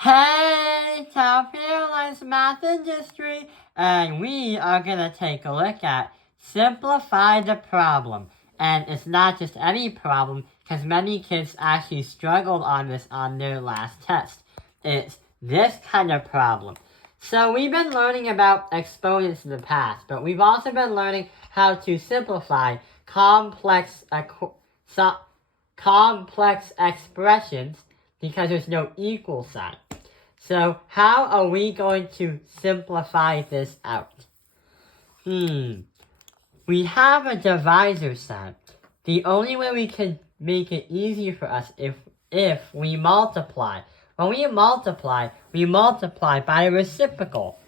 Hey, Top Airlines Math Industry, and we are going to take a look at simplify the problem. And it's not just any problem, because many kids actually struggled on this on their last test. It's this kind of problem. So we've been learning about exponents in the past, but we've also been learning how to simplify complex expressions because there's no equal sign. So how are we going to simplify this out? We have a divisor sign. The only way we can make it easier for us if we multiply. When we multiply by a reciprocal.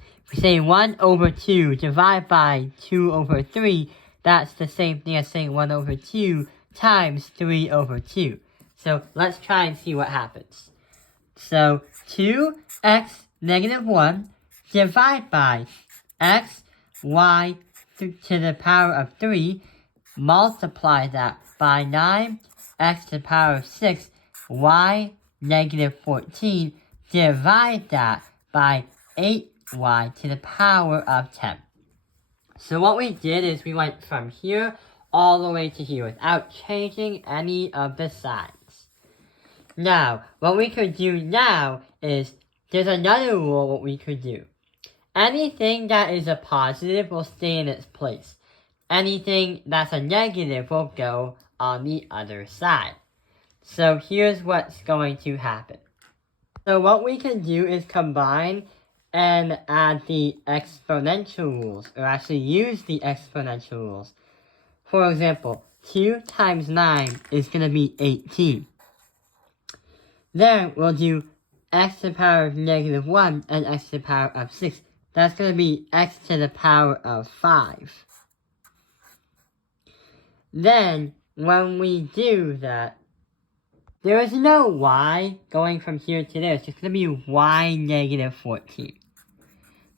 If we say 1 over 2 divided by 2 over 3, that's the same thing as saying 1 over 2 times 3 over 2. So let's try and see what happens. So 2x negative 1 divided by x y to the power of 3, multiply that by 9x to the power of 6, y negative 14, divide that by 8y to the power of 10. So what we did is we went from here all the way to here without changing any of the signs. Now, what we could do now is, there's another rule what we could do. Anything that is a positive will stay in its place. Anything that's a negative will go on the other side. So here's what's going to happen. So what we can do is combine and add the exponential rules, or actually use the exponential rules. For example, 2 times 9 is going to be 18. Then we'll do x to the power of negative 1 and x to the power of 6. That's going to be x to the power of 5. Then, when we do that, there is no y going from here to there. It's just going to be y negative 14.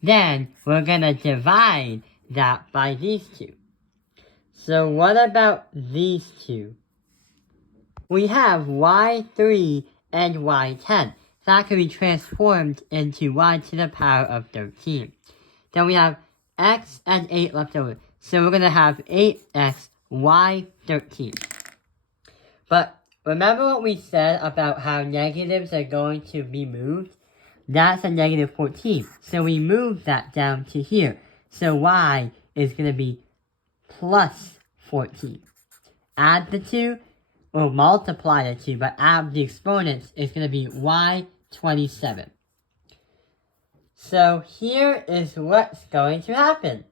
Then, we're going to divide that by these two. So what about these two? We have y3 and y10. That can be transformed into y to the power of 13. Then we have x and 8 left over. So we're going to have 8x, y13. But remember what we said about how negatives are going to be moved? That's a negative 14. So we move that down to here. So y is going to be plus 14. Add the two, or multiply the two, but add the exponents is going to be y27. So here is what's going to happen.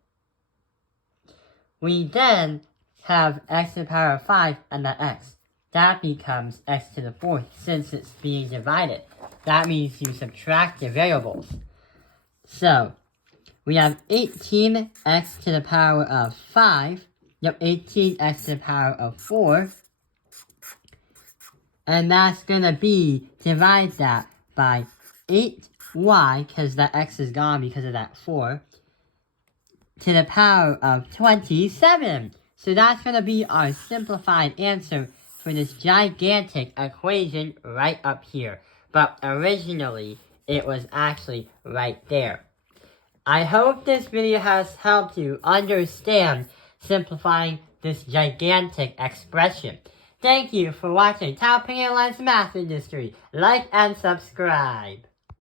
We then have x to the power of 5 and that x. That becomes x to the 4th since it's being divided. That means you subtract the variables. So we have 18x to the power of 5. 18x to the power of 4. And that's going to be, divide that by 8y, because that x is gone because of that 4, to the power of 27. So that's going to be our simplified answer for this gigantic equation right up here. But originally, it was actually right there. I hope this video has helped you understand simplifying this gigantic expression. Thank you for watching Top Airlines Math Industry. Like and subscribe.